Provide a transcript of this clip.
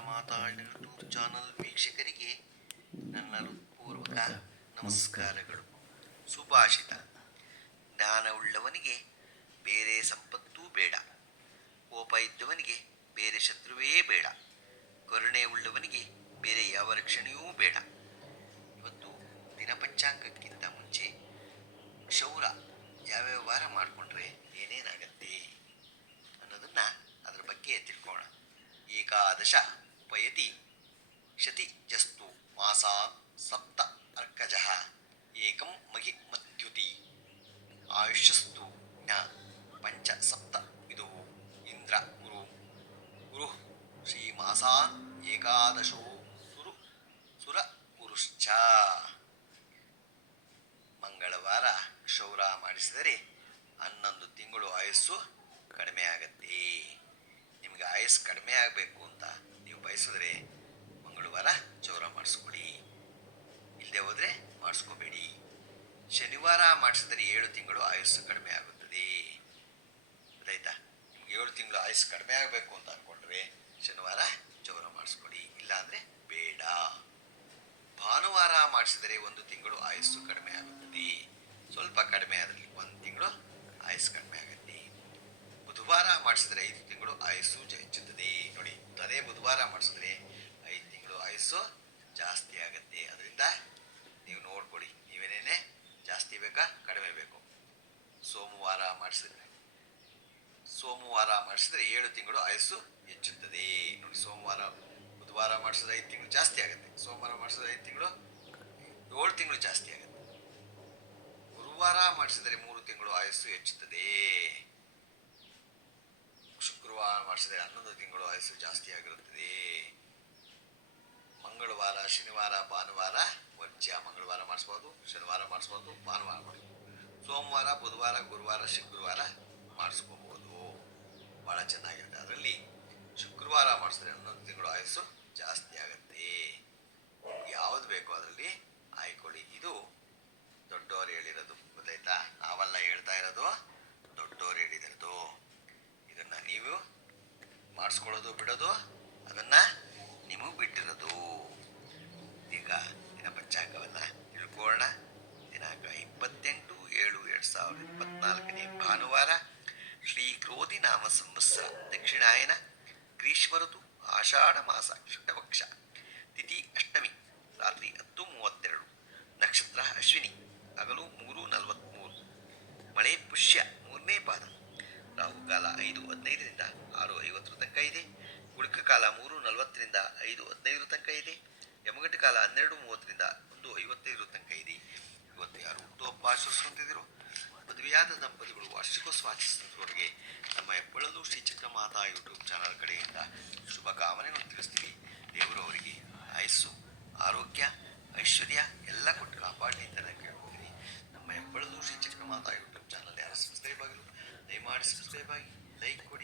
Chakramata YouTube channel ವೀಕ್ಷಕರಿಗೆ ನನ್ನ ಹೃತ್ಪೂರ್ವಕ ನಮಸ್ಕಾರಗಳು. ಸುಭಾಷಿತ: ಜ್ಞಾನವುಳ್ಳವನಿಗೆ ಬೇರೆ ಸಂಪತ್ತೂ ಬೇಡ, ಕೋಪ ಇದ್ದವನಿಗೆ ಬೇರೆ ಶತ್ರುವೇ ಬೇಡ, ಕರುಣೆ ಉಳ್ಳವನಿಗೆ ಬೇರೆ ಯಾವ ರಕ್ಷಣೆಯೂ ಬೇಡ. ಇವತ್ತು ದಿನಪಂಚಾಂಗಕ್ಕಿಂತ ಮುಂಚೆ ಕ್ಷೌರ ಯಾವ್ಯಾವ ವಾರ ಮಾಡಿಕೊಂಡ್ರೆ ಏನೇನಾಗತ್ತೆ ಅನ್ನೋದನ್ನು ಅದರ ಬಗ್ಗೆ ತಿಳ್ಕೋಣ. ಏಕಾದಶ ಉಪಯತಿ ಶತಿ ಜಸ್ತು ಮಾಸಾನ್ ಸಪ್ತ ಅರ್ಕಜಃ ಏಕಂ ಮಹಿ ಮಧ್ಯುತಿ ಆಯುಷ್ಯಸ್ತು ಜ್ಞ ಪಂಚ ಸಪ್ತ ವಿದುಃ ಇಂದ್ರ ಗುರು ಗುರು ಶ್ರೀ ಮಾಸಾನ್ ಏಕಾದಶೋ ಸುರು ಸುರ ಗುರುಶ್ಚ. ಮಂಗಳವಾರ ಕ್ಷೌರ ಮಾಡಿಸಿದರೆ 11 ತಿಂಗಳು ಆಯುಸ್ಸು ಕಡಿಮೆ ಆಗತ್ತೆ. ನಿಮಗೆ ಆಯುಸ್ಸು ಕಡಿಮೆ ಆಗಬೇಕು ಅಂತ ನೀವು ಬಯಸಿದ್ರೆ ಮಂಗಳವಾರ ಕ್ಷೌರ ಮಾಡಿಸ್ಕೊಳ್ಳಿ, ಇಲ್ಲದೆ ಹೋದರೆ ಮಾಡಿಸ್ಕೋಬೇಡಿ. ಶನಿವಾರ ಮಾಡಿಸಿದರೆ 7 ತಿಂಗಳು ಆಯುಸ್ಸು ಕಡಿಮೆ ಆಗುತ್ತದೆ. ಗೊತ್ತಾಯ್ತಾ? ನಿಮ್ಗೆ 7 ತಿಂಗಳು ಆಯುಸ್ಸು ಕಡಿಮೆ ಆಗಬೇಕು ಅಂತ ಅಂದ್ಕೊಂಡ್ರೆ ಶನಿವಾರ ಕ್ಷೌರ ಮಾಡಿಸ್ಕೊಡಿ, ಇಲ್ಲಾಂದರೆ ಬೇಡ. ಭಾನುವಾರ ಮಾಡಿಸಿದರೆ 1 ತಿಂಗಳು ಆಯುಸ್ಸು ಕಡಿಮೆ ಆಗುತ್ತದೆ. ಸ್ವಲ್ಪ ಕಡಿಮೆ ಅದರಲ್ಲಿ 1 ತಿಂಗಳು ಆಯುಸ್ಸು ಕಡಿಮೆ ಆಗುತ್ತೆ. ಬುಧವಾರ ಮಾಡಿಸಿದ್ರೆ 5 ತಿಂಗಳು ಆಯುಸ್ಸು ಹೆಚ್ಚುತ್ತದೆ. ನೋಡಿ, ಅದೇ ಬುಧವಾರ ಮಾಡಿಸಿದ್ರೆ 5 ತಿಂಗಳು ಆಯುಸ್ಸು ಜಾಸ್ತಿ ಆಗುತ್ತೆ. ಅದರಿಂದ ನೀವು ನೋಡ್ಕೊಡಿ, ನೀವೇನೇನೆ ಜಾಸ್ತಿ ಬೇಕಾ ಕಡಿಮೆ ಬೇಕು. ಸೋಮವಾರ ಮಾಡಿಸಿದ್ರೆ 7 ತಿಂಗಳು ಆಯುಸ್ಸು ಹೆಚ್ಚುತ್ತದೆ. ನೋಡಿ, ಬುಧವಾರ ಮಾಡಿಸಿದ್ರೆ 5 ತಿಂಗಳು ಜಾಸ್ತಿ ಆಗುತ್ತೆ. ಸೋಮವಾರ ಮಾಡಿಸಿದ್ರೆ 5 ತಿಂಗಳು 7 ತಿಂಗಳು ಜಾಸ್ತಿ ಆಗುತ್ತೆ. ಗುರುವಾರ ಮಾಡಿಸಿದರೆ 3 ತಿಂಗಳು ಆಯುಸ್ಸು ಹೆಚ್ಚುತ್ತದೆ. ಶುಕ್ರವಾರ ಮಾಡಿಸಿದರೆ 11 ತಿಂಗಳು ಆಯುಸ್ಸು ಜಾಸ್ತಿ ಆಗಿರುತ್ತದೆ. ಮಂಗಳವಾರ, ಶನಿವಾರ, ಭಾನುವಾರ ವರ್ಜ್ಯ. ಮಂಗಳವಾರ ಮಾಡಿಸ್ಬೋದು, ಶನಿವಾರ ಮಾಡಿಸ್ಬೋದು, ಭಾನುವಾರ ಮಾಡಿಸ್ಬೋದು. ಸೋಮವಾರ, ಬುಧವಾರ, ಗುರುವಾರ, ಶುಕ್ರವಾರ ಮಾಡಿಸ್ಕೋಬೋದು. ಭಾಳ ಚೆನ್ನಾಗಿರುತ್ತೆ. ಅದರಲ್ಲಿ ಶುಕ್ರವಾರ ಮಾಡಿಸಿದ್ರೆ 11 ತಿಂಗಳು ಆಯುಸ್ಸು ಜಾಸ್ತಿ ಆಗುತ್ತೆ. ಯಾವುದು ಬೇಕೋ ಅದರಲ್ಲಿ ಆಯ್ಕೊಳ್ಳಿ. ಇದು ದೊಡ್ಡವರು ಹೇಳಿರೋದು, ಗೊತ್ತಾಯ್ತಾ? ನಾವೆಲ್ಲ ಹೇಳ್ತಾ ಇರೋದು, ದೊಡ್ಡವರು ಹೇಳಿದಿರೋದು. ಇದನ್ನು ನೀವು ಮಾಡಿಸ್ಕೊಳ್ಳೋದು ಬಿಡೋದು ಅದನ್ನು ನಿಮಗೆ ಬಿಟ್ಟಿರೋದು. ಈಗ ದಿನ ಪಂಚಾಂಗವನ್ನು ತಿಳ್ಕೊಳ್ಳೋಣ. ದಿನಾಂಕ 28/7/2024 ಭಾನುವಾರ, ಶ್ರೀ ಕ್ರೋಧಿ ನಾಮ ಸಂವತ್ಸರ, ದಕ್ಷಿಣಾಯನ, ಗ್ರೀಷ್ಮ ಋತು, ಆಷಾಢ ಮಾಸ, ಕೃಷ್ಣಪಕ್ಷ, ತಿಥಿ ಅಷ್ಟಮಿ, ರಾತ್ರಿ 10:32, ನಕ್ಷತ್ರ ಅಶ್ವಿನಿ, ಹಗಲು 3:43, ಮಳೆ ಪುಷ್ಯ 3ನೇ ಪಾದ, ರಾಹುಕಾಲ 5:15ರಿಂದ 6:50 ತನಕ ಇದೆ, ಗುಳಿಕ ಕಾಲ 3:40ರಿಂದ 5:15 ತನಕ ಇದೆ, ಯಮಗಂಟ ಕಾಲ 12:30ರಿಂದ 1:55 ತನಕ ಇದೆ. ಇವತ್ತು ಯಾರು ಹುಟ್ಟುಹಬ್ಬ ಆಚರಿಸ್ಕೊಂತಿದ್ದೀರೋ, ಮದುವೆಯಾದ ದಂಪತಿಗಳು ವಾರ್ಷಿಕೋತ್ಸವ ಆಚರಿಸುವವರೆಗೆ ನಮ್ಮ ಹೆಬ್ಬಳಲು ಶ್ರೀ ಚಕ್ರಮಾತಾ ಯೂಟ್ಯೂಬ್ ಚಾನಲ್ ಕಡೆಯಿಂದ ಶುಭ ಕಾಮನೆಗಳನ್ನು ತಿಳಿಸ್ತೀವಿ. ದೇವರು ಅವರಿಗೆ ಆಯಸ್ಸು, ಆರೋಗ್ಯ, ಐಶ್ವರ್ಯ ಎಲ್ಲ ಕೊಟ್ಟು ಕಾಪಾಡಲಿ ಅಂತ ನಾನು ಕೇಳ್ಕೊತೀನಿ. ನಮ್ಮ ಹೆಬ್ಬಳಲು ಶ್ರೀ ಚಕ್ರಮಾತಾ ಯೂಟ್ಯೂಬ್ ಚಾನಲ್ ಯಾರು ಸಬ್ಸ್ಕ್ರೈಬ್ ಆಗಿಲ್ಲ, ದಯಮಾಡಿ ಸಬ್ಸ್ಕ್ರೈಬ್ ಆಗಿ, ಲೈಕ್ ಕೊಡಿ.